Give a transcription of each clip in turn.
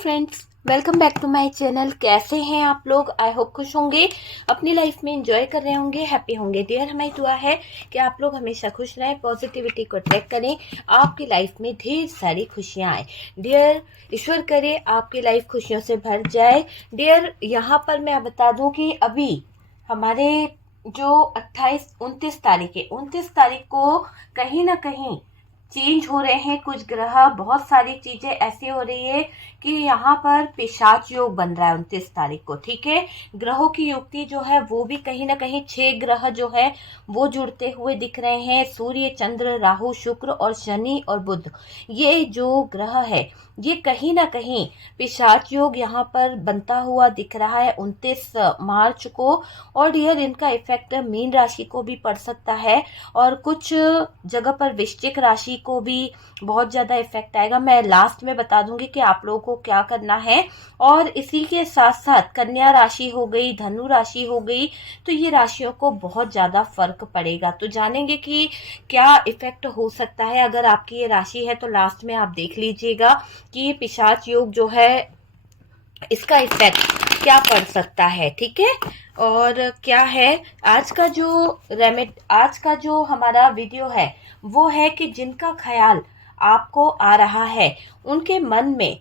Friends, welcome back to my channel. कैसे हैं आप लोग? आई होप खुश होंगे, अपनी लाइफ में एंजॉय कर रहे होंगे, हैप्पी होंगे। डियर, हमारी दुआ है कि आप लोग हमेशा खुश रहें, पॉजिटिविटी को अट्रैक्ट करें, आपकी लाइफ में ढेर सारी खुशियां आए। डियर, ईश्वर करे आपकी लाइफ खुशियों से भर जाए। डियर, यहाँ पर मैं बता दूं कि अभी हमारे जो 29 तारीख को कहीं ना कहीं चेंज हो रहे हैं कुछ ग्रह, बहुत सारी चीजें ऐसी हो रही है कि यहाँ पर पिशाच योग बन रहा है 29 तारीख को। ठीक है, ग्रहों की युक्ति जो है वो भी कहीं ना कहीं 6 ग्रह जो है वो जुड़ते हुए दिख रहे हैं। सूर्य, चंद्र, राहु, शुक्र और शनि और बुध, ये जो ग्रह है ये कहीं ना कहीं पिशाच योग यहाँ पर बनता हुआ दिख रहा है 29 मार्च को। और डियर, इनका इफेक्ट मीन राशि को भी पड़ सकता है और कुछ जगह पर वृश्चिक राशि को भी बहुत ज्यादा इफेक्ट आएगा। मैं लास्ट में बता दूंगी कि आप लोगों को क्या करना है। और इसी के साथ साथ कन्या राशि हो गई, धनु राशि हो गई, तो ये राशियों को बहुत ज्यादा फर्क पड़ेगा। तो जानेंगे कि क्या इफेक्ट हो सकता है। अगर आपकी ये राशि है तो लास्ट में आप देख लीजिएगा कि ये पिशाच योग जो है इसका इफेक्ट क्या पड़ सकता है। ठीक है, और क्या है आज का जो हमारा वीडियो है वो है कि जिनका ख्याल आपको आ रहा है उनके मन में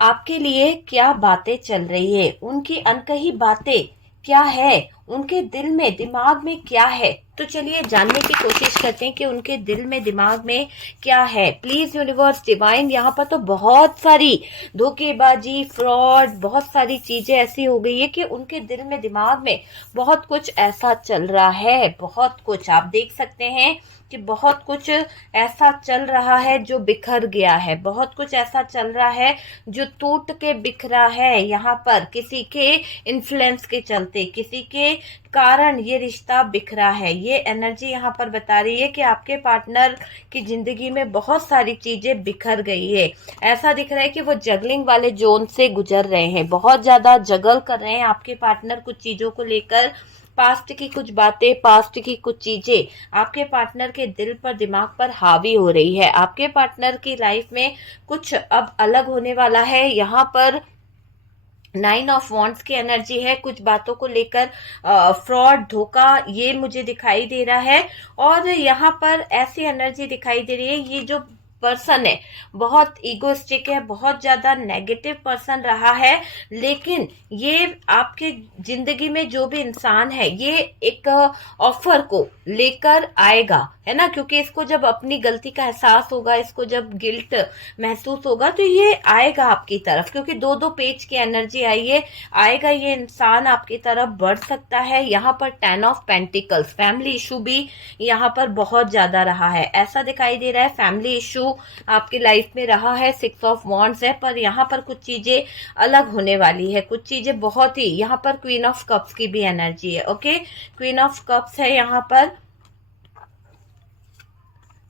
आपके लिए क्या बातें चल रही है, उनकी अनकही बातें क्या है, उनके दिल में दिमाग में क्या है। तो चलिए जानने की कोशिश करते हैं कि उनके दिल में दिमाग में क्या है। प्लीज यूनिवर्स डिवाइन, यहाँ पर तो बहुत सारी धोखेबाजी, फ्रॉड, बहुत सारी चीजें ऐसी हो गई है कि उनके दिल में दिमाग में बहुत कुछ ऐसा चल रहा है। बहुत कुछ आप देख सकते हैं कि बहुत कुछ ऐसा चल रहा है जो बिखर गया है, बहुत कुछ ऐसा चल रहा है जो टूट के बिखरा है। यहाँ पर किसी के इन्फ्लुएंस के चलते, किसी के कारण ये रिश्ता बिखरा है। ये एनर्जी यहाँ पर बता रही है कि आपके पार्टनर की जिंदगी में बहुत सारी चीजें बिखर गई है। ऐसा दिख रहा है कि वो जगलिंग वाले जोन से गुजर रहे हैं, बहुत ज्यादा जगल कर रहे हैं आपके पार्टनर कुछ चीजों को लेकर। पास्ट की कुछ बातें, पास्ट की कुछ चीजें आपके पार्टनर के दिल पर, दिमाग पर हावी हो रही है। आपके पार्टनर की लाइफ में कुछ अब अलग होने वाला है। यहाँ पर 9 ऑफ वॉन्ड्स की एनर्जी है, कुछ बातों को लेकर फ्रॉड, धोखा, ये मुझे दिखाई दे रहा है। और यहाँ पर ऐसी एनर्जी दिखाई दे रही है, ये जो पर्सन है बहुत ईगोइस्टिक है, बहुत ज्यादा नेगेटिव पर्सन रहा है। लेकिन ये आपके जिंदगी में जो भी इंसान है ये एक ऑफर को लेकर आएगा, है ना, क्योंकि इसको जब अपनी गलती का एहसास होगा, इसको जब गिल्ट महसूस होगा तो ये आएगा आपकी तरफ, क्योंकि 2 पेज की एनर्जी आई है। आएगा ये इंसान आपकी तरफ, बढ़ सकता है। यहाँ पर 10 ऑफ पेंटिकल्स, फैमिली इशू भी यहाँ पर बहुत ज्यादा रहा है, ऐसा दिखाई दे रहा है। फैमिली इशू आपकी लाइफ में रहा है। 6 ऑफ वॉन्ड्स है, पर यहाँ पर कुछ चीजें अलग होने वाली है, कुछ चीजें बहुत ही। यहाँ पर क्वीन ऑफ कप्स की भी एनर्जी है। ओके, क्वीन ऑफ कप्स है, यहाँ पर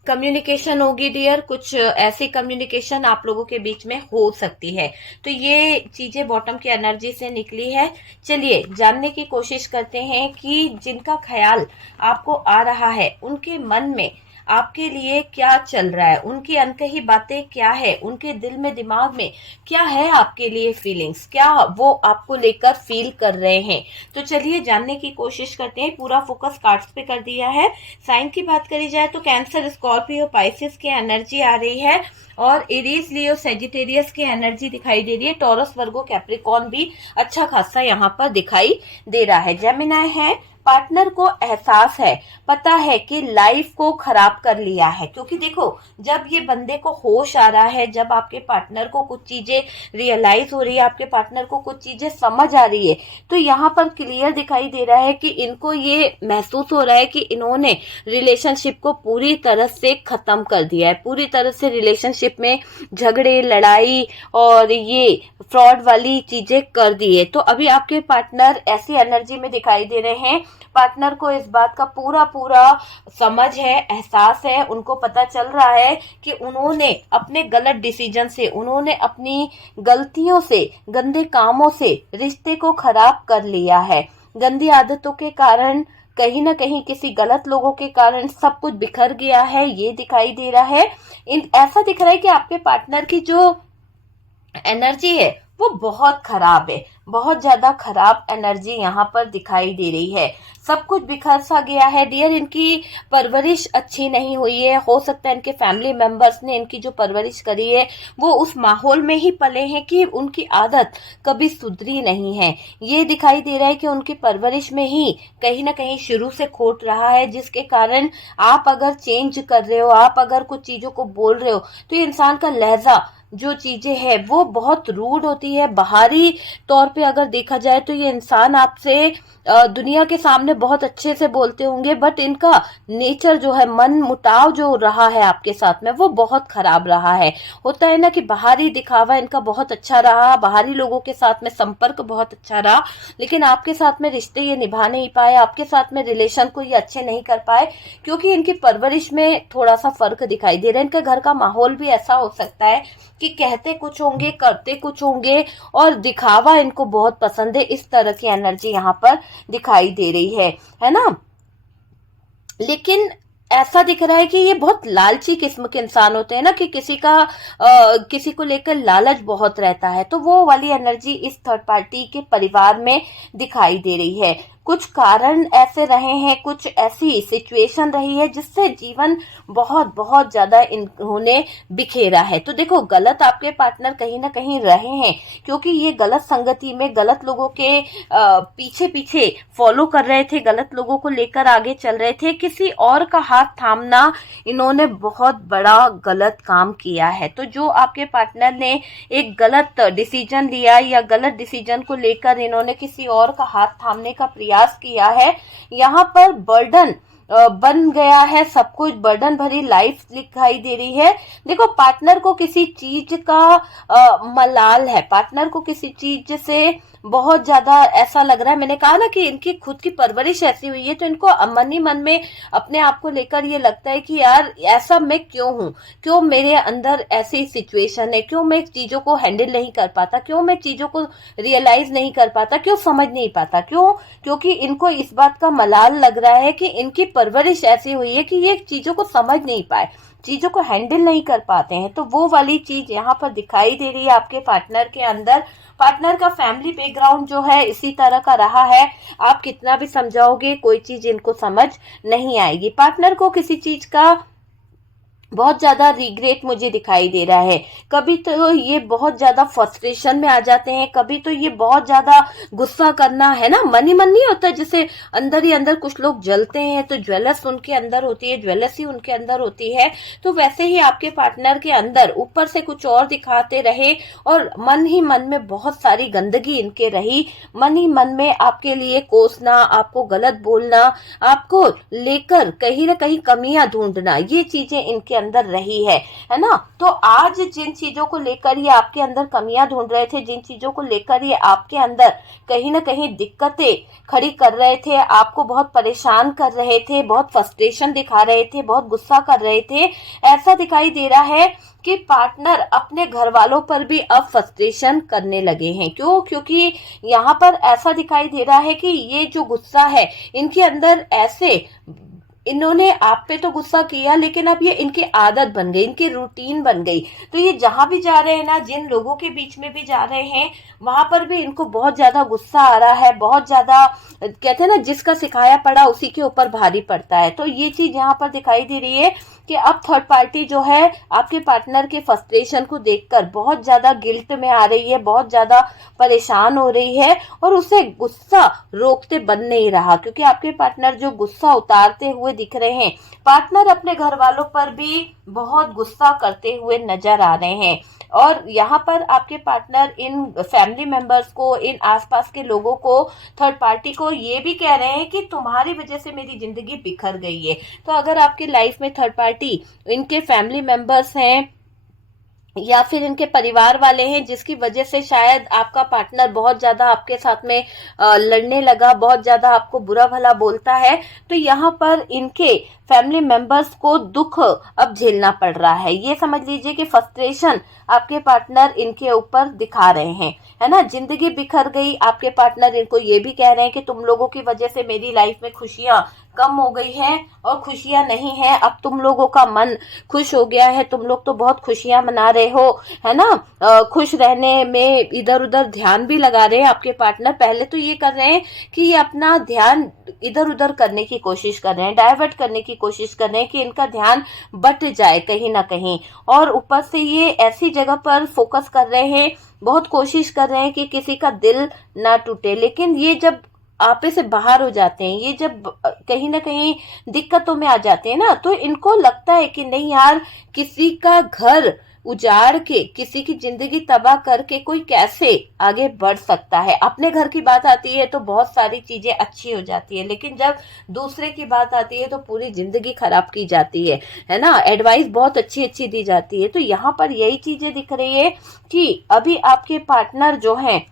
कम्युनिकेशन होगी डियर, कुछ ऐसी कम्युनिकेशन आप लोगों के बीच में हो सकती है। तो ये चीजें बॉटम की एनर्जी से निकली है। चलिए जानने की कोशिश करते हैं कि जिनका ख्याल आपको आ रहा है उनके मन में आपके लिए क्या चल रहा है, उनकी अनकही बातें क्या है, उनके दिल में दिमाग में क्या है आपके लिए फीलिंग्स, क्या वो आपको लेकर फील कर रहे हैं। तो चलिए जानने की कोशिश करते हैं। पूरा फोकस कार्ड्स पे कर दिया है। साइन की बात करी जाए तो कैंसर, स्कॉर्पियो, पाइसेस की एनर्जी आ रही है और एरीज, लियो, सेजिटेरियस की एनर्जी दिखाई दे रही है। टॉरस, वर्गो, कैप्रिकॉर्न भी अच्छा खासा यहाँ पर दिखाई दे रहा है। जेमिनाई है, पार्टनर को एहसास है, पता है कि लाइफ को खराब कर लिया है। क्योंकि देखो, जब ये बंदे को होश आ रहा है, जब आपके पार्टनर को कुछ चीजें रियलाइज हो रही है, आपके पार्टनर को कुछ चीजें समझ आ रही है, तो यहाँ पर क्लियर दिखाई दे रहा है कि इनको ये महसूस हो रहा है कि इन्होंने रिलेशनशिप को पूरी तरह से खत्म कर दिया है। पूरी तरह से रिलेशनशिप में झगड़े, लड़ाई और ये फ्रॉड वाली चीजें कर दी है। तो अभी आपके पार्टनर ऐसी एनर्जी में दिखाई दे रहे हैं, पार्टनर को इस बात का पूरा पूरा समझ है, एहसास है, उनको पता चल रहा है कि उन्होंने अपने गलत डिसीजन से, उन्होंने अपनी गलतियों से, गंदे कामों से रिश्ते को खराब कर लिया है। गंदी आदतों के कारण, कहीं ना कहीं किसी गलत लोगों के कारण सब कुछ बिखर गया है, ये दिखाई दे रहा है। ऐसा दिख रहा है कि आपके पार्टनर की जो एनर्जी है वो बहुत खराब है, बहुत ज्यादा खराब एनर्जी यहाँ पर दिखाई दे रही है। सब कुछ बिखर सा गया है डियर, इनकी परवरिश अच्छी नहीं हुई है। हो सकता है इनके फैमिली मेंबर्स ने इनकी जो परवरिश करी है वो उस माहौल में ही पले हैं कि उनकी आदत कभी सुधरी नहीं है। ये दिखाई दे रहा है कि उनकी परवरिश में ही कहीं ना कहीं शुरू से खोट रहा है, जिसके कारण आप अगर चेंज कर रहे हो, आप अगर कुछ चीजों को बोल रहे हो, तो ये इंसान का लहजा जो चीजें है वो बहुत रूड होती है। बाहरी तौर पे अगर देखा जाए तो ये इंसान आपसे दुनिया के सामने बहुत अच्छे से बोलते होंगे, बट इनका नेचर जो है, मन मुटाव जो रहा है आपके साथ में, वो बहुत खराब रहा है। होता है ना कि बाहरी दिखावा इनका बहुत अच्छा रहा, बाहरी लोगों के साथ में संपर्क बहुत अच्छा रहा, लेकिन आपके साथ में रिश्ते ये निभा नहीं पाए, आपके साथ में रिलेशन को ये अच्छे नहीं कर पाए, क्योंकि इनकी परवरिश में थोड़ा सा फर्क दिखाई दे रहा है। इनके घर का माहौल भी ऐसा हो सकता है कि कहते कुछ होंगे, करते कुछ होंगे, और दिखावा इनको बहुत पसंद है। इस तरह की एनर्जी यहाँ पर दिखाई दे रही है ना। लेकिन ऐसा दिख रहा है कि ये बहुत लालची किस्म के इंसान होते हैं ना, कि किसी को लेकर लालच बहुत रहता है, तो वो वाली एनर्जी इस थर्ड पार्टी के परिवार में दिखाई दे रही है। कुछ कारण ऐसे रहे हैं, कुछ ऐसी सिचुएशन रही है जिससे जीवन बहुत बहुत ज्यादा इन्होंने बिखेरा है। तो देखो, गलत आपके पार्टनर कहीं ना कहीं रहे हैं, क्योंकि ये गलत संगति में गलत लोगों के पीछे पीछे फॉलो कर रहे थे, गलत लोगों को लेकर आगे चल रहे थे। किसी और का हाथ थामना इन्होंने बहुत बड़ा गलत काम किया है। तो जो आपके पार्टनर ने एक गलत डिसीजन लिया, या गलत डिसीजन को लेकर इन्होंने किसी और का हाथ थामने का प्रयास किया है, यहाँ पर बर्डन बन गया है, सब कुछ बर्डन भरी लाइफ दिखाई दे रही है। देखो, पार्टनर को किसी चीज का मलाल है, पार्टनर को किसी चीज से बहुत ज्यादा ऐसा लग रहा है। मैंने कहा ना कि इनकी खुद की परवरिश ऐसी हुई है, तो इनको मन ही मन में अपने आप को लेकर ये लगता है कि यार ऐसा मैं क्यों हूं, क्यों मेरे अंदर ऐसी सिचुएशन है, क्यों मैं चीजों को हैंडल नहीं कर पाता, क्यों मैं चीजों को रियलाइज नहीं कर पाता, क्यों समझ नहीं पाता, क्यों? क्योंकि इनको इस बात का मलाल लग रहा है कि इनकी परवरिश ऐसी हुई है कि ये चीजों को समझ नहीं पाए, चीजों को हैंडल नहीं कर पाते हैं। तो वो वाली चीज यहाँ पर दिखाई दे रही है आपके पार्टनर के अंदर। पार्टनर का फैमिली बैकग्राउंड जो है इसी तरह का रहा है, आप कितना भी समझाओगे कोई चीज इनको समझ नहीं आएगी। पार्टनर को किसी चीज का बहुत ज्यादा रिग्रेट मुझे दिखाई दे रहा है। कभी तो ये बहुत ज्यादा फ्रस्ट्रेशन में आ जाते हैं, कभी तो ये बहुत ज्यादा गुस्सा करना, है ना, मन ही मन नहीं होता, जैसे अंदर ही अंदर कुछ लोग जलते हैं तो ज्वेलस उनके अंदर होती है, ज्वेलसी उनके अंदर होती है। तो वैसे ही आपके पार्टनर के अंदर ऊपर से कुछ और दिखाते रहे, और मन ही मन में बहुत सारी गंदगी इनके रही, मन ही मन में आपके लिए कोसना, आपको गलत बोलना, आपको लेकर कहीं ना कहीं कमियां ढूंढना, ये चीजें इनके अंदर रही है ना। तो आज जिन चीजों को लेकर ये आपके अंदर कमियां ढूंढ रहे थे, जिन चीजों को लेकर ये आपके अंदर कहीं ना कहीं दिक्कतें खड़ी कर रहे थे, आपको बहुत परेशान कर रहे थे, बहुत फ्रस्ट्रेशन दिखा रहे थे, बहुत गुस्सा कर रहे थे, ऐसा दिखाई दे रहा है कि पार्टनर अपने घर वालों पर भी अब फ्रस्ट्रेशन करने लगे हैं। क्यों? क्योंकि यहाँ पर ऐसा दिखाई दे रहा है कि ये जो गुस्सा है इनके अंदर, ऐसे इन्होंने आप पे तो गुस्सा किया, लेकिन अब ये इनकी आदत बन गई, इनकी रूटीन बन गई। तो ये जहां भी जा रहे हैं ना, जिन लोगों के बीच में भी जा रहे हैं, वहां पर भी इनको बहुत ज्यादा गुस्सा आ रहा है, बहुत ज्यादा, कहते हैं ना, जिसका सिखाया पड़ा उसी के ऊपर भारी पड़ता है। तो ये चीज यहाँ पर दिखाई दे रही है कि अब थर्ड पार्टी जो है आपके पार्टनर के फ्रस्ट्रेशन को देखकर बहुत ज्यादा गिल्ट में आ रही है, बहुत ज्यादा परेशान हो रही है, और उसे गुस्सा रोकते बन नहीं रहा, क्योंकि आपके पार्टनर जो गुस्सा उतारते हुए दिख रहे हैं, पार्टनर अपने घर वालों पर भी बहुत गुस्सा करते हुए नजर आ रहे हैं। और यहाँ पर आपके पार्टनर इन फैमिली मेंबर्स को, इन आसपास के लोगों को, थर्ड पार्टी को ये भी कह रहे हैं कि तुम्हारी वजह से मेरी जिंदगी बिखर गई है। तो अगर आपकी लाइफ में थर्ड पार्टी इनके फैमिली मेंबर्स हैं, या फिर इनके परिवार वाले हैं, जिसकी वजह से शायद आपका पार्टनर बहुत ज्यादा आपके साथ में लड़ने लगा, बहुत ज्यादा आपको बुरा भला बोलता है, तो यहाँ पर इनके फैमिली मेंबर्स को दुख अब झेलना पड़ रहा है। ये समझ लीजिए कि फ्रस्ट्रेशन आपके पार्टनर इनके ऊपर दिखा रहे हैं, है ना। जिंदगी बिखर गई, आपके पार्टनर इनको ये भी कह रहे हैं कि तुम लोगों की वजह से मेरी लाइफ में खुशियां कम हो गई हैं, और खुशियां नहीं है, अब तुम लोगों का मन खुश हो गया है, तुम लोग तो बहुत खुशियां मना रहे रहे हो, है ना, खुश रहने में इधर उधर ध्यान भी लगा रहे हैं आपके पार्टनर। पहले तो ये कर रहे हैं कि ये अपना ध्यान इधर उधर करने की कोशिश कर रहे हैं, डाइवर्ट करने की कोशिश कर रहे हैं कि इनका ध्यान बट जाए कहीं ना कहीं, और ऊपर से ये ऐसी जगह पर फोकस कर रहे हैं, बहुत कोशिश कर रहे हैं कि किसी का दिल ना टूटे। लेकिन ये जब आपे से बाहर हो जाते हैं, ये जब कहीं ना कहीं दिक्कतों में आ जाते हैं ना, तो इनको लगता है कि नहीं यार, किसी का घर उजाड़ के, किसी की जिंदगी तबाह करके कोई कैसे आगे बढ़ सकता है। अपने घर की बात आती है तो बहुत सारी चीजें अच्छी हो जाती है, लेकिन जब दूसरे की बात आती है तो पूरी जिंदगी खराब की जाती है ना। एडवाइस बहुत अच्छी अच्छी दी जाती है। तो यहाँ पर यही चीजें दिख रही है कि अभी आपके पार्टनर जो हैं,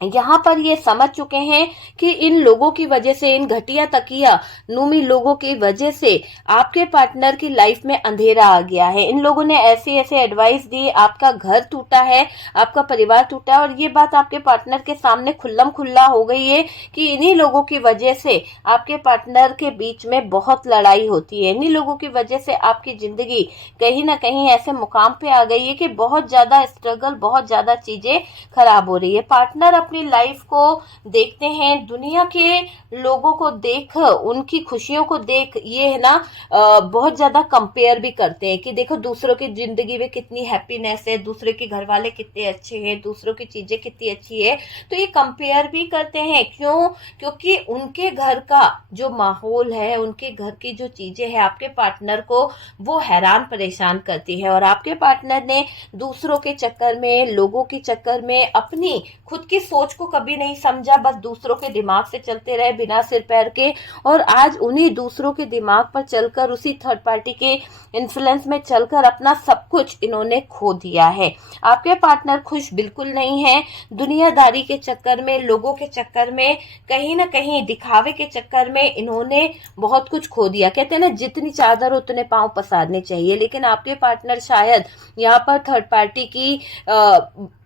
यहाँ पर ये समझ चुके हैं कि इन लोगों की वजह से, इन घटिया तकिया नुमी लोगों की वजह से आपके पार्टनर की लाइफ में अंधेरा आ गया है। इन लोगों ने ऐसे ऐसे एडवाइस दी, आपका घर टूटा है, आपका परिवार टूटा है, और ये बात आपके पार्टनर के सामने खुल्लम खुल्ला हो गई है कि इन्हीं लोगों की वजह से आपके पार्टनर के बीच में बहुत लड़ाई होती है। इन्हीं लोगों की वजह से आपकी जिंदगी कहीं ना कहीं ऐसे मुकाम पे आ गई है कि बहुत ज्यादा स्ट्रगल, बहुत ज्यादा चीजें खराब हो रही है। पार्टनर अपनी लाइफ को देखते हैं, दुनिया के लोगों को देख, उनकी खुशियों को देख, ये है ना, बहुत ज्यादा कंपेयर भी करते हैं कि देखो दूसरों की जिंदगी में कितनी हैप्पीनेस है, दूसरे के घर वाले कितने अच्छे हैं, दूसरों की चीजें कितनी अच्छी है। तो ये कंपेयर भी करते हैं। क्यों? क्योंकि उनके घर का जो माहौल है, उनके घर की जो चीजें हैं, आपके पार्टनर को वो हैरान परेशान करती है। और आपके पार्टनर ने दूसरों के चक्कर में, लोगों के चक्कर में अपनी खुद की सोच को कभी नहीं समझा, बस दूसरों के दिमाग से चलते रहे बिना सिर पैर के। और आज उन्हीं दूसरों के दिमाग पर चलकर, उसी थर्ड पार्टी के इन्फ्लुएंस में चलकर अपना सब कुछ इन्होंने खो दिया है। आपके पार्टनर खुश बिल्कुल नहीं है। दुनियादारी के चक्कर में, लोगों के चक्कर में, कहीं ना कहीं दिखावे के चक्कर में इन्होंने बहुत कुछ खो दिया। कहते हैं ना, जितनी चादर उतने पांव पसारने चाहिए। लेकिन आपके पार्टनर शायद यहाँ पर थर्ड पार्टी की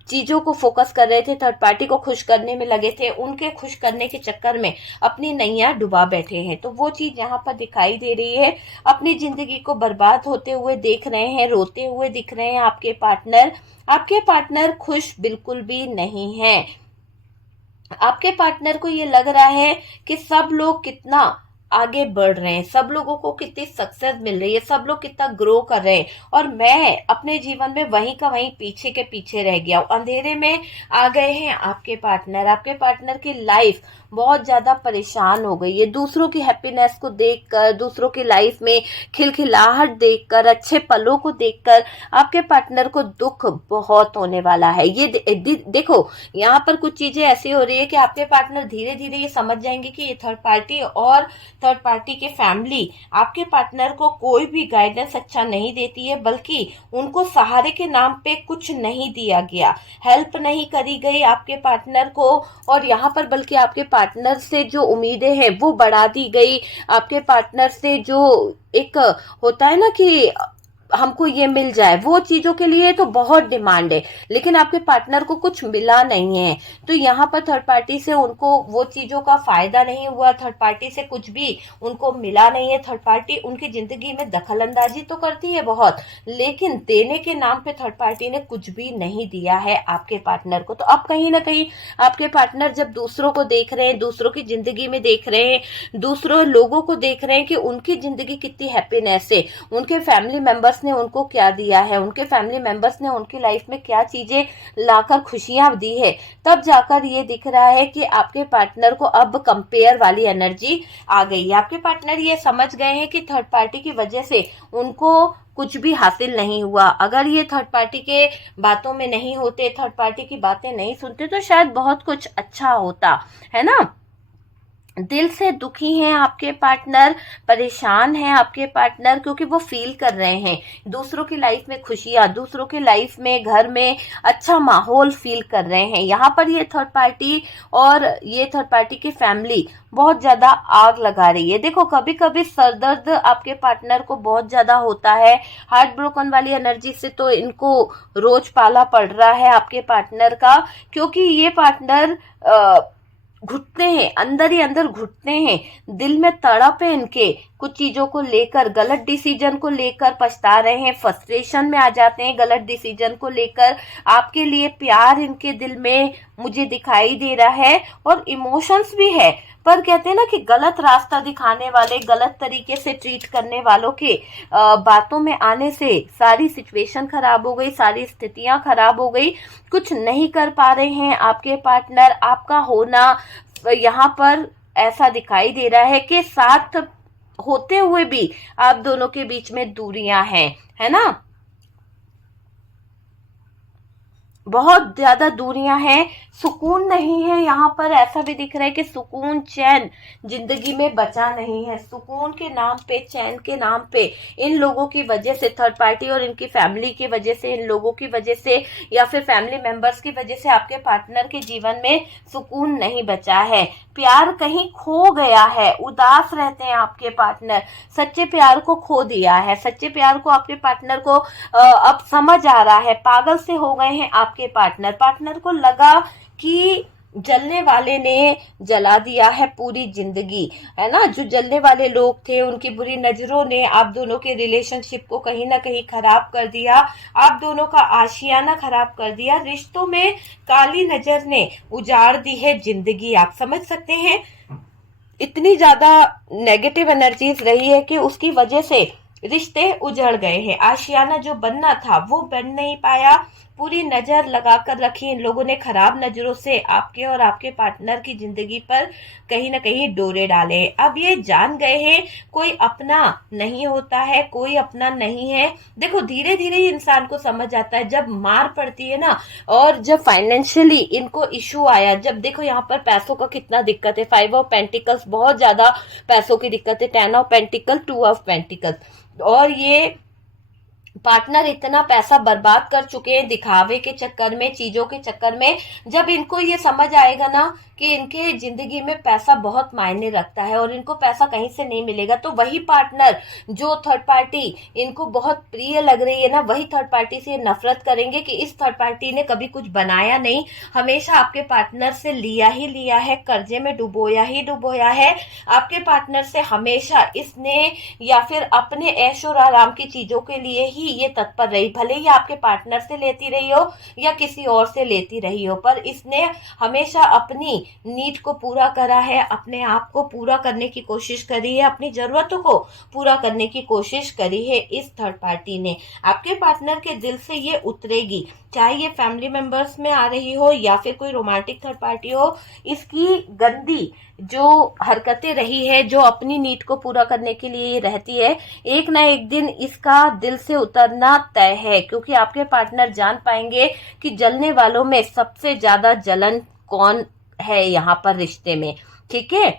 चीजों को फोकस कर रहे थे, थर्ड पार्टी को खुश करने में लगे थे, उनके खुश करने के चक्कर में अपनी नैया डुबा बैठे हैं। तो वो चीज यहाँ पर दिखाई दे रही है। अपनी जिंदगी को बर्बाद होते हुए देख रहे हैं, रोते हुए दिख रहे हैं आपके पार्टनर। आपके पार्टनर खुश बिल्कुल भी नहीं है। आपके पार्टनर को ये लग रहा है कि सब लोग कितना आगे बढ़ रहे हैं, सब लोगों को कितनी सक्सेस मिल रही है, सब लोग कितना ग्रो कर रहे हैं, और मैं अपने जीवन में वहीं का वहीं पीछे के पीछे रह गया हूँ। अंधेरे में आ गए हैं आपके पार्टनर। आपके पार्टनर की लाइफ बहुत ज्यादा परेशान हो गई है। दूसरों की हैप्पीनेस को देखकर, दूसरों की लाइफ में खिलखिलाहट देखकर, अच्छे पलों को देखकर आपके पार्टनर को दुख बहुत होने वाला है। ये देखो, यहाँ पर कुछ चीजें ऐसी हो रही है कि आपके पार्टनर धीरे धीरे ये समझ जाएंगे कि ये थर्ड पार्टी और थर्ड पार्टी के फैमिली आपके पार्टनर को कोई भी गाइडेंस अच्छा नहीं देती है, बल्कि उनको सहारे के नाम पे कुछ नहीं दिया गया, हेल्प नहीं करी गई आपके पार्टनर को। और यहाँ पर बल्कि आपके पार्टनर से जो उम्मीदें हैं वो बढ़ा दी गई। आपके पार्टनर से जो एक होता है ना कि हमको ये मिल जाए, वो चीजों के लिए तो बहुत डिमांड है, लेकिन आपके पार्टनर को कुछ मिला नहीं है। तो यहाँ पर थर्ड पार्टी से उनको वो चीजों का फायदा नहीं हुआ, थर्ड पार्टी से कुछ भी उनको मिला नहीं है। थर्ड पार्टी उनकी जिंदगी में दखल अंदाजी तो करती है बहुत, लेकिन देने के नाम पे थर्ड पार्टी ने कुछ भी नहीं दिया है आपके पार्टनर को। तो अब कहीं ना कहीं आपके पार्टनर जब दूसरों को देख रहे हैं, दूसरों की जिंदगी में देख रहे हैं, दूसरों लोगों को देख रहे हैं कि उनकी जिंदगी कितनी हैप्पीनेस है, उनके फैमिली मेंबर्स ने उनको क्या दिया है, उनके फैमिली मेंबर्स ने उनकी लाइफ में क्या चीजें लाकर खुशियां दी है, तब जाकर ये दिख रहा है कि आपके पार्टनर को अब कंपेयर वाली एनर्जी आ गई है। आपके पार्टनर ये समझ गए हैं कि थर्ड पार्टी की वजह से उनको कुछ भी हासिल नहीं हुआ। अगर ये थर्ड पार्टी के बातों में नहीं होते, थर्ड पार्टी की बातें नहीं सुनते, तो शायद बहुत कुछ अच्छा होता, है ना। दिल से दुखी हैं आपके पार्टनर, परेशान हैं आपके पार्टनर, क्योंकि वो फील कर रहे हैं दूसरों की लाइफ में खुशियां, दूसरों की लाइफ में, घर में अच्छा माहौल फील कर रहे हैं। यहाँ पर ये थर्ड पार्टी और ये थर्ड पार्टी की फैमिली बहुत ज्यादा आग लगा रही है। देखो, कभी कभी सरदर्द आपके पार्टनर को बहुत ज्यादा होता है। हार्ट ब्रोकन वाली एनर्जी से तो इनको रोज पाला पड़ रहा है आपके पार्टनर का, क्योंकि ये पार्टनर घुटते हैं, अंदर ही अंदर घुटते हैं, दिल में तड़प है इनके, कुछ चीजों को लेकर, गलत डिसीजन को लेकर पछता रहे हैं, फ्रस्ट्रेशन में आ जाते हैं गलत डिसीजन को लेकर। आपके लिए प्यार इनके दिल में मुझे दिखाई दे रहा है और इमोशंस भी है, पर कहते हैं ना कि गलत रास्ता दिखाने वाले, गलत तरीके से ट्रीट करने वालों के बातों में आने से सारी सिचुएशन खराब हो गई, सारी स्थितियां खराब हो गई, कुछ नहीं कर पा रहे हैं आपके पार्टनर। आपका होना यहाँ पर ऐसा दिखाई दे रहा है कि साथ होते हुए भी आप दोनों के बीच में दूरियां हैं, है ना, बहुत ज्यादा दूरियां हैं, सुकून नहीं है। यहाँ पर ऐसा भी दिख रहा है कि सुकून, चैन जिंदगी में बचा नहीं है। सुकून के नाम पे, चैन के नाम पे इन लोगों की वजह से, थर्ड पार्टी और इनकी फैमिली की वजह से, इन लोगों की वजह से या फिर फैमिली मेंबर्स की वजह से आपके पार्टनर के जीवन में सुकून नहीं बचा है। प्यार कहीं खो गया है, उदास रहते हैं आपके पार्टनर, सच्चे प्यार को खो दिया है। सच्चे प्यार को आपके पार्टनर को अब समझ आ रहा है, पागल से हो गए हैं आपके पार्टनर। पार्टनर को लगा कि जलने वाले ने जला दिया है पूरी जिंदगी, है ना। जो जलने वाले लोग थे, उनकी बुरी नजरों ने आप दोनों के रिलेशनशिप को कहीं ना कहीं खराब कर दिया, आप दोनों का आशियाना खराब कर दिया, रिश्तों में काली नजर ने उजाड़ दी है जिंदगी। आप समझ सकते हैं, इतनी ज्यादा नेगेटिव एनर्जीज रही है कि उसकी वजह से रिश्ते उजड़ गए हैं। आशियाना जो बनना था वो बन नहीं पाया, पूरी नजर लगाकर रखी इन लोगों ने, खराब नजरों से आपके और आपके पार्टनर की जिंदगी पर कहीं ना कहीं डोरे डाले। अब ये जान गए हैं कोई अपना नहीं होता है, कोई अपना नहीं है। देखो धीरे धीरे ही इंसान को समझ आता है, जब मार पड़ती है ना, और जब फाइनेंशियली इनको इशू आया, जब देखो यहाँ पर पैसों का कितना दिक्कत है, 5 ऑफ पेंटिकल्स, बहुत ज्यादा पैसों की दिक्कत है, 10 ऑफ पेंटिकल, 2 ऑफ पेंटिकल्स, और ये पार्टनर इतना पैसा बर्बाद कर चुके हैं दिखावे के चक्कर में, चीजों के चक्कर में। जब इनको ये समझ आएगा ना कि इनके जिंदगी में पैसा बहुत मायने रखता है और इनको पैसा कहीं से नहीं मिलेगा, तो वही पार्टनर जो थर्ड पार्टी इनको बहुत प्रिय लग रही है ना, वही थर्ड पार्टी से नफरत करेंगे कि इस थर्ड पार्टी ने कभी कुछ बनाया नहीं, हमेशा आपके पार्टनर से लिया ही लिया है, कर्जे में डुबोया ही डुबोया है। आपके पार्टनर से हमेशा इसने या फिर अपने ऐशो और आराम की चीजों के लिए ही ये तत्पर रही, भले ही आपके पार्टनर से लेती रही हो या किसी और से लेती रही हो, पर इसने हमेशा अपनी नीड को पूरा करा है, अपने आप को पूरा करने की कोशिश करी है, अपनी जरूरतों को पूरा करने की कोशिश करी है इस थर्ड पार्टी ने। आपके पार्टनर के दिल से ये उतरेगी, चाहे ये फैमिली मेंबर्स में आ रही हो या फिर कोई रोमांटिक थर्ड पार्टी हो। इसकी गंदी जो हरकतें रही है, जो अपनी नीड को पूरा करने के लिए रहती है, एक ना एक दिन इसका दिल से उतरना तय है, क्योंकि आपके पार्टनर जान पाएंगे कि जलने वालों में सबसे ज्यादा जलन कौन है यहाँ पर रिश्ते में। ठीक है,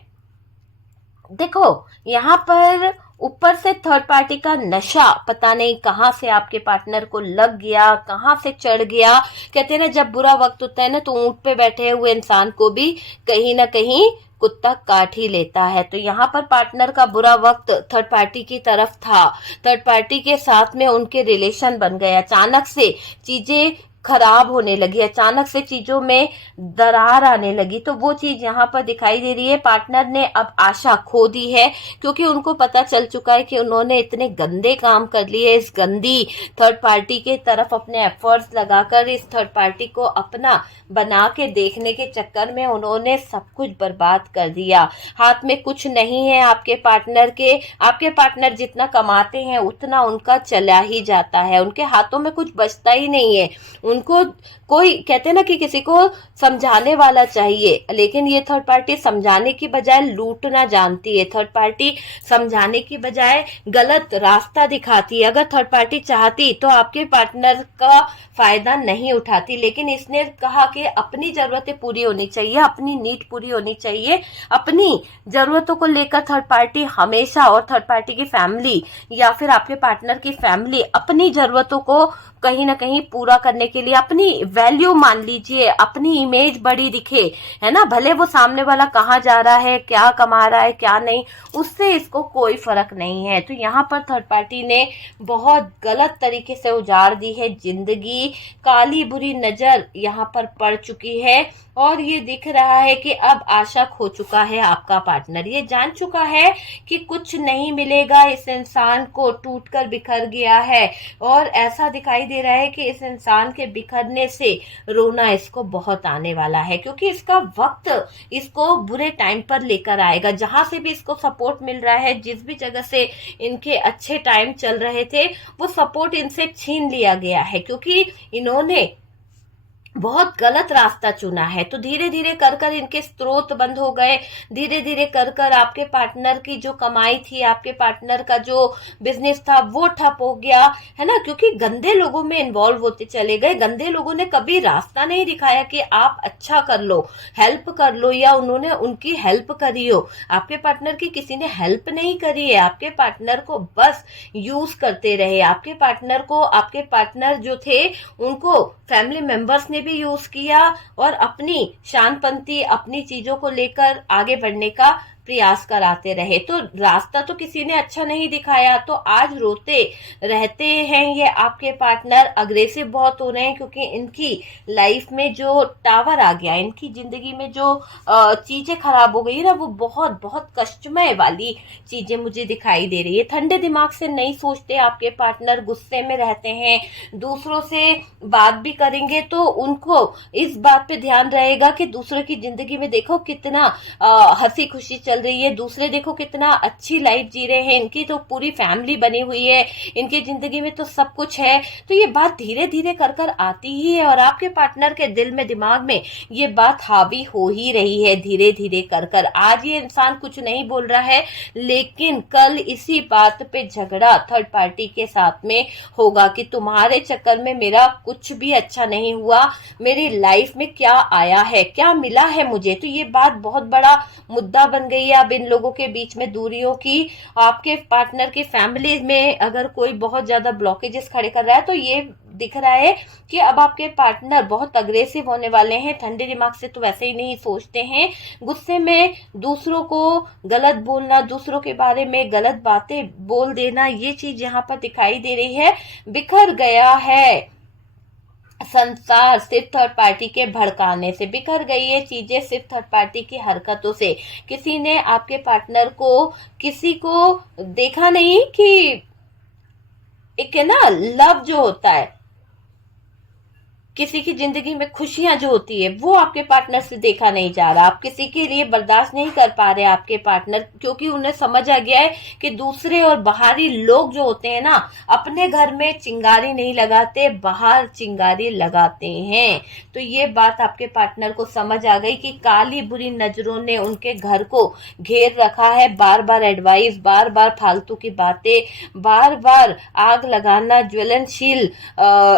देखो यहाँ पर ऊपर से थर्ड पार्टी का नशा पता नहीं कहां से आपके पार्टनर को लग गया, कहां से चढ़ गया। कहते हैं ना, जब बुरा वक्त होता है ना, तो ऊंट पे बैठे हुए इंसान को भी कहीं ना कहीं कुत्ता काट ही लेता है। तो यहाँ पर पार्टनर का बुरा वक्त थर्ड पार्टी की तरफ था, थर्ड पार्टी के साथ में उनके रिलेशन बन गए, अचानक से चीजें खराब होने लगी, अचानक से चीजों में दरार आने लगी। तो वो चीज यहाँ पर दिखाई दे रही है। पार्टनर ने अब आशा खो दी है, क्योंकि उनको पता चल चुका है कि उन्होंने इतने गंदे काम कर लिए, इस गंदी थर्ड पार्टी के तरफ अपने एफर्ट्स लगाकर इस थर्ड पार्टी को अपना बना के देखने के चक्कर में उन्होंने सब कुछ बर्बाद कर दिया। हाथ में कुछ नहीं है आपके पार्टनर के, आपके पार्टनर जितना कमाते हैं उतना उनका चला ही जाता है, उनके हाथों में कुछ बचता ही नहीं है। उनको कोई, कहते हैं ना कि किसी को समझाने वाला चाहिए, लेकिन ये थर्ड पार्टी समझाने की बजाय लूटना जानती है। थर्ड पार्टी समझाने की बजाय गलत रास्ता दिखाती है। अगर थर्ड पार्टी चाहती तो आपके पार्टनर का फायदा नहीं उठाती, लेकिन इसने कहा कि अपनी जरूरतें पूरी होनी चाहिए, अपनी नीड पूरी होनी चाहिए। अपनी जरूरतों को लेकर थर्ड पार्टी हमेशा, और थर्ड पार्टी की फैमिली या फिर आपके पार्टनर की फैमिली अपनी जरूरतों को कहीं ना कहीं पूरा करने के लिए, अपनी वैल्यू मान लीजिए, अपनी इमेज बड़ी दिखे, है ना, भले वो सामने वाला कहाँ जा रहा है, क्या कमा रहा है, क्या नहीं, उससे इसको कोई फर्क नहीं है। तो यहाँ पर थर्ड पार्टी ने बहुत गलत तरीके से उजाड़ दी है जिंदगी, काली बुरी नजर यहाँ पर पड़ चुकी है और ये दिख रहा है कि अब आशा खो चुका है आपका पार्टनर। ये जान चुका है कि कुछ नहीं मिलेगा, इस इंसान को टूटकर बिखर गया है और ऐसा दिखाई दे रहा है कि इस इंसान के बिखरने से रोना इसको बहुत आने वाला है, क्योंकि इसका वक्त इसको बुरे टाइम पर लेकर आएगा। जहां से भी इसको सपोर्ट मिल रहा है, जिस भी जगह से इनके अच्छे टाइम चल रहे थे, वो सपोर्ट इनसे छीन लिया गया है, क्योंकि इन्होंने बहुत गलत रास्ता चुना है। तो धीरे धीरे कर कर इनके स्रोत बंद हो गए, धीरे धीरे कर कर आपके पार्टनर की जो कमाई थी, आपके पार्टनर का जो बिजनेस था, वो ठप हो गया, है ना, क्योंकि गंदे लोगों में इन्वॉल्व होते चले गए। गंदे लोगों ने कभी रास्ता नहीं दिखाया कि आप अच्छा कर लो, हेल्प कर लो, या उन्होंने उनकी हेल्प करी हो। आपके पार्टनर की किसी ने हेल्प नहीं करी है, आपके पार्टनर को बस यूज करते रहे। आपके पार्टनर को, आपके पार्टनर जो थे उनको फैमिली मेंबर्स ने भी यूज किया और अपनी शानपंथी अपनी चीजों को लेकर आगे बढ़ने का प्रयास कराते रहे। तो रास्ता तो किसी ने अच्छा नहीं दिखाया। तो आज रोते रहते हैं ये आपके पार्टनर, अग्रेसिव बहुत हो रहे हैं, क्योंकि इनकी लाइफ में जो टावर आ गया, इनकी जिंदगी में जो चीजें खराब हो गई ना, वो बहुत बहुत कष्टमय वाली चीजें मुझे दिखाई दे रही है। ठंडे दिमाग से नहीं सोचते आपके पार्टनर, गुस्से में रहते हैं। दूसरों से बात भी करेंगे तो उनको इस बात पे ध्यान रहेगा कि दूसरों की जिंदगी में देखो कितना हंसी खुशी चल रही है, दूसरे देखो कितना अच्छी लाइफ जी रहे हैं, इनकी तो पूरी फैमिली बनी हुई है, इनकी जिंदगी में तो सब कुछ है। तो ये बात धीरे धीरे कर कर आती ही है और आपके पार्टनर के दिल में, दिमाग में ये बात हावी हो ही रही है धीरे धीरे कर कर। आज ये इंसान कुछ नहीं बोल रहा है, लेकिन कल इसी बात पे झगड़ा थर्ड पार्टी के साथ में होगा कि तुम्हारे चक्कर में मेरा कुछ भी अच्छा नहीं हुआ, मेरी लाइफ में क्या आया है, क्या मिला है मुझे। तो ये बात बहुत बड़ा मुद्दा बन गई है अब इन लोगों के बीच में, दूरियों की। आपके पार्टनर की फैमिली में अगर कोई बहुत ज्यादा ब्लॉकेजेस खड़े कर रहा है, तो ये दिख रहा है कि अब आपके पार्टनर बहुत अग्रेसिव होने वाले हैं। ठंडे दिमाग से तो वैसे ही नहीं सोचते हैं, गुस्से में दूसरों को गलत बोलना, दूसरों के बारे में गलत बातें बोल देना, ये चीज यहाँ पर दिखाई दे रही है। बिखर गया है संसार सिर्फ थर्ड पार्टी के भड़काने से, बिखर गई है चीजें सिर्फ थर्ड पार्टी की हरकतों से। किसी ने आपके पार्टनर को, किसी को देखा नहीं कि एक है ना लव जो होता है, किसी की जिंदगी में खुशियां जो होती है, वो आपके पार्टनर से देखा नहीं जा रहा। आप किसी के लिए बर्दाश्त नहीं कर पा रहे आपके पार्टनर, क्योंकि उन्हें समझ आ गया है कि दूसरे और बाहरी लोग जो होते हैं ना, अपने घर में चिंगारी नहीं लगाते, बाहर चिंगारी लगाते हैं। तो ये बात आपके पार्टनर को समझ आ गई कि काली बुरी नजरों ने उनके घर को घेर रखा है। बार बार एडवाइस, बार बार फालतू की बातें, बार बार आग लगाना, ज्वलनशील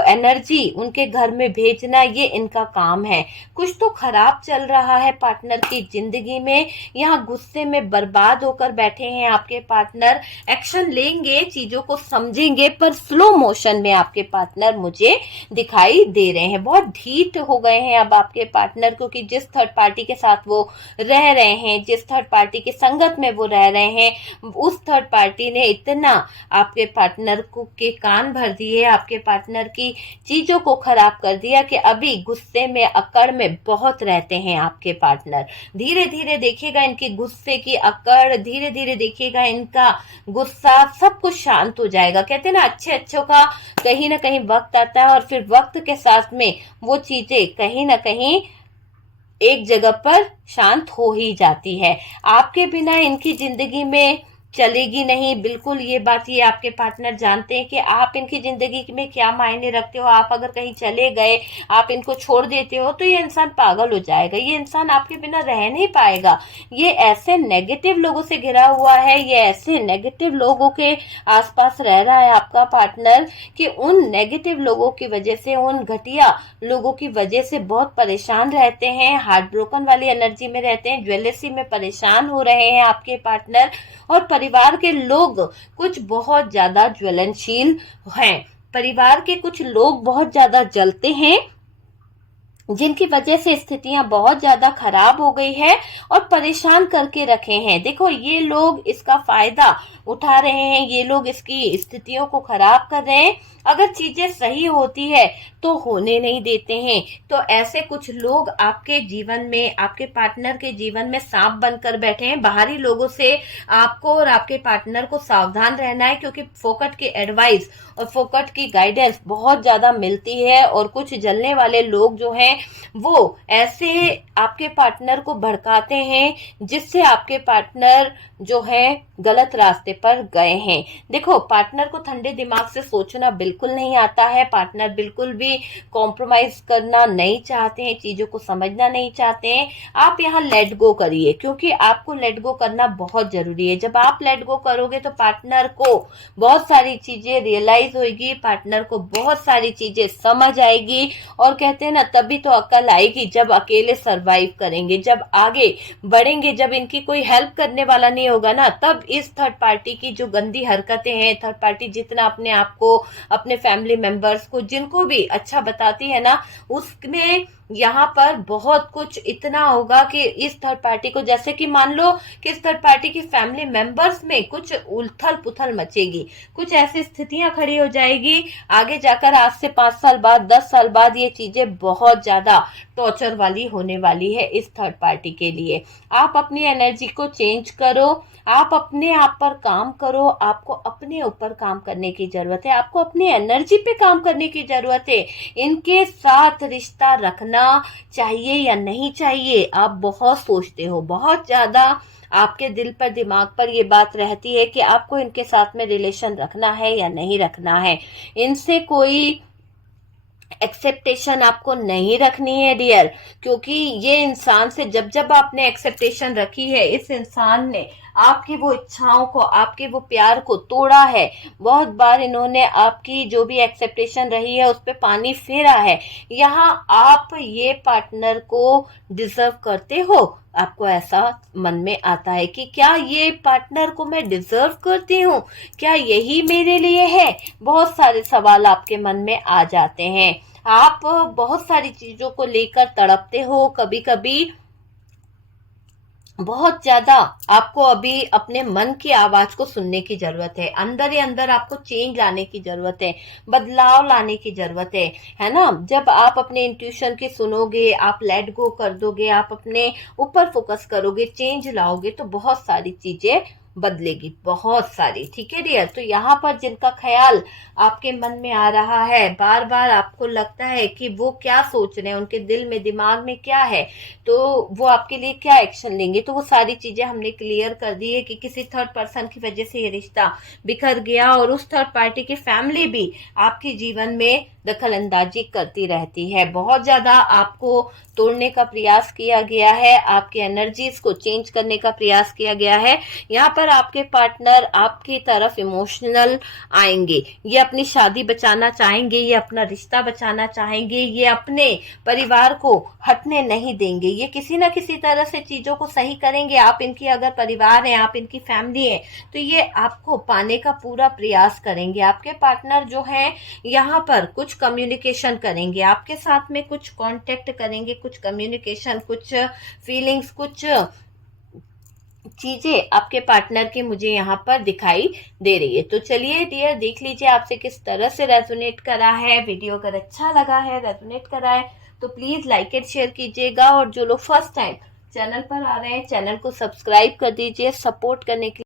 एनर्जी उनके घर में भेजना, ये इनका काम है। कुछ तो खराब चल रहा है पार्टनर की जिंदगी में। यहाँ गुस्से में बर्बाद होकर बैठे हैं आपके पार्टनर। एक्शन लेंगे, चीजों को समझेंगे, पर स्लो मोशन में आपके पार्टनर मुझे दिखाई दे रहे हैं। बहुत ढीठ हो गए हैं अब आपके पार्टनर, क्योंकि जिस थर्ड पार्टी के साथ वो रह रहे हैं, जिस थर्ड पार्टी की संगत में वो रह रहे हैं, उस थर्ड पार्टी ने इतना आपके पार्टनर को के कान भर दिए, आपके पार्टनर की चीजों को खराब कर दिया कि अभी गुस्से में, अकड़ में बहुत रहते हैं आपके पार्टनर। धीरे धीरे देखिएगा इनकी गुस्से की अकड़, धीरे धीरे देखिएगा इनका गुस्सा, सब कुछ शांत हो जाएगा। कहते हैं ना, अच्छे अच्छों का कहीं ना कहीं वक्त आता है और फिर वक्त के साथ में वो चीजें कहीं ना कहीं एक जगह पर शांत हो ही जाती है। आपके बिना इनकी जिंदगी में चलेगी नहीं, बिल्कुल ये बात ये आपके पार्टनर जानते हैं कि आप इनकी जिंदगी में क्या मायने रखते हो। आप अगर कहीं चले गए, आप इनको छोड़ देते हो, तो ये इंसान पागल हो जाएगा, ये इंसान आपके बिना रह नहीं पाएगा। ये ऐसे नेगेटिव लोगों से घिरा हुआ है, ये ऐसे नेगेटिव लोगों के आसपास रह रहा है आपका पार्टनर कि उन नेगेटिव लोगों की वजह से, उन घटिया लोगों की वजह से बहुत परेशान रहते हैं, हार्ट ब्रोकन वाली एनर्जी में रहते हैं, ज्वेलसी में परेशान हो रहे हैं आपके पार्टनर। और परिवार के लोग कुछ बहुत ज्यादा ज्वलनशील हैं, परिवार के कुछ लोग बहुत ज्यादा जलते हैं, जिनकी वजह से स्थितियां बहुत ज्यादा खराब हो गई है और परेशान करके रखे हैं। देखो, ये लोग इसका फायदा उठा रहे हैं, ये लोग इसकी स्थितियों को खराब कर रहे हैं। अगर चीजें सही होती है तो होने नहीं देते हैं। तो ऐसे कुछ लोग आपके जीवन में, आपके पार्टनर के जीवन में सांप बनकर बैठे हैं। बाहरी लोगों से आपको और आपके पार्टनर को सावधान रहना है, क्योंकि फोकट की एडवाइस और फोकट की गाइडेंस बहुत ज्यादा मिलती है। और कुछ जलने वाले लोग जो हैं वो ऐसे आपके पार्टनर को भड़काते हैं, जिससे आपके पार्टनर जो है गलत रास्ते पर गए हैं। देखो, पार्टनर को ठंडे दिमाग से सोचना बिल्कुल नहीं आता है। पार्टनर बिल्कुल भी कॉम्प्रोमाइज करना नहीं चाहते हैं, चीजों को समझना नहीं चाहते हैं। आप यहाँ लेट गो करिए, क्योंकि आपको लेट गो करना बहुत जरूरी है। जब आप लेट गो करोगे तो पार्टनर को बहुत सारी चीजें रियलाइज होगी, पार्टनर को बहुत सारी चीजें समझ आएगी। और कहते हैं ना, तभी तो अकल आएगी जब अकेले सरवाइव करेंगे, जब आगे बढ़ेंगे, जब इनकी कोई हेल्प करने वाला नहीं होगा ना, तब इस थर्ड पार्टी की जो गंदी हरकतें हैं, थर्ड पार्टी जितना अपने आप को, अपने फैमिली मेंबर्स को, जिनको भी अच्छा बताती है ना, उसमें यहाँ पर बहुत कुछ इतना होगा कि इस थर्ड पार्टी को, जैसे कि मान लो कि इस थर्ड पार्टी की फैमिली मेंबर्स में कुछ उथल पुथल मचेगी, कुछ ऐसी स्थितियां खड़ी हो जाएगी आगे जाकर। आज से 5 साल बाद, 10 साल बाद ये चीजें बहुत ज्यादा टॉर्चर वाली होने वाली है इस थर्ड पार्टी के लिए। आप अपनी एनर्जी को चेंज करो, आप अपने आप पर काम करो। आपको अपने ऊपर काम करने की जरूरत है, आपको अपनी एनर्जी पे काम करने की जरूरत है। इनके साथ रिश्ता रखना चाहिए या नहीं चाहिए, आप बहुत सोचते हो, बहुत ज्यादा आपके दिल पर, दिमाग पर ये बात रहती है कि आपको इनके साथ में रिलेशन रखना है या नहीं रखना है। इनसे कोई एक्सेप्टेशन आपको नहीं रखनी है डियर, क्योंकि ये इंसान से जब जब आपने एक्सेप्टेशन रखी है, इस इंसान ने आपकी वो इच्छाओं को, आपके वो प्यार को तोड़ा है। बहुत बार इन्होंने आपकी जो भी एक्सेप्टेशन रही है उस पर पानी फेरा है। यहाँ आप ये पार्टनर को डिजर्व करते हो, आपको ऐसा मन में आता है कि क्या ये पार्टनर को मैं डिजर्व करती हूँ, क्या यही मेरे लिए है। बहुत सारे सवाल आपके मन में आ जाते हैं। आप बहुत सारी चीजों को लेकर तड़पते हो, कभी कभी बहुत ज्यादा। आपको अभी अपने मन की आवाज को सुनने की जरूरत है, अंदर ही अंदर आपको चेंज लाने की जरूरत है, बदलाव लाने की जरूरत है ना। जब आप अपने इंट्यूशन की सुनोगे, आप लेट गो कर दोगे, आप अपने ऊपर फोकस करोगे, चेंज लाओगे, तो बहुत सारी चीजें बदलेगी, बहुत सारी। ठीक है डियर, तो यहाँ पर जिनका ख्याल आपके मन में आ रहा है, बार बार आपको लगता है कि वो क्या सोच रहे हैं, उनके दिल में, दिमाग में क्या है, तो वो आपके लिए क्या एक्शन लेंगे, तो वो सारी चीजें हमने क्लियर कर दी है कि किसी थर्ड पर्सन की वजह से ये रिश्ता बिखर गया और उस थर्ड पार्टी की फैमिली भी आपके जीवन में दखल अंदाजी करती रहती है। बहुत ज्यादा आपको तोड़ने का प्रयास किया गया है, आपकी एनर्जीज को चेंज करने का प्रयास किया गया है। यहाँ पर आपके पार्टनर आपकी तरफ इमोशनल आएंगे, ये अपनी शादी बचाना चाहेंगे, ये अपना रिश्ता बचाना चाहेंगे, ये अपने परिवार को हटने नहीं देंगे, ये किसी ना किसी तरह से चीजों को सही करेंगे। आप इनकी अगर परिवार है, आप इनकी फैमिली है, तो ये आपको पाने का पूरा प्रयास करेंगे। आपके पार्टनर जो है यहाँ पर कुछ कम्युनिकेशन करेंगे आपके साथ में, कुछ कांटेक्ट करेंगे, कुछ कम्युनिकेशन, कुछ फीलिंग्स, कुछ चीजें आपके पार्टनर की मुझे यहाँ पर दिखाई दे रही है। तो चलिए डियर, देख लीजिए आपसे किस तरह से रेजोनेट करा है। वीडियो अगर अच्छा लगा है, रेजोनेट करा है, तो प्लीज लाइक एंड शेयर कीजिएगा। और जो लोग फर्स्ट टाइम चैनल पर आ रहे हैं, चैनल को सब्सक्राइब कर दीजिए। सपोर्ट करने के